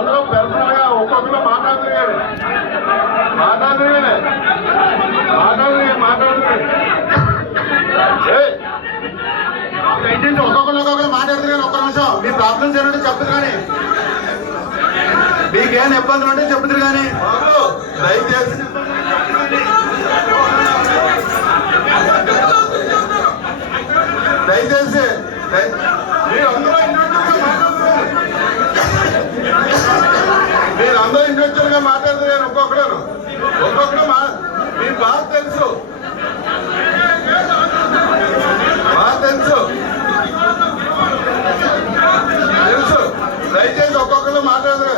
అందరూ పర్సనల్ గా ఒక్కొక్కరు మాట్లాడుతున్నారు ఏంటంటే ఒక్కొక్కరు మాట్లాడుతున్నారు. ఒక్క నిమిషం మీ ప్రాబ్లమ్స్ ఏంటంటే చెప్తారు కానీ మీకేమైనా ఇబ్బందులు ఉంటే చెప్తారు కానీ బాబు దయచేసి దయచేసి మీరందరూ ఇండివిజువల్ గా మాట్లాడుతున్నారు. ఒక్కొక్కరు మీకు బాగా తెలుసు దయచేసి ఒక్కొక్కరు మాట్లాడదు.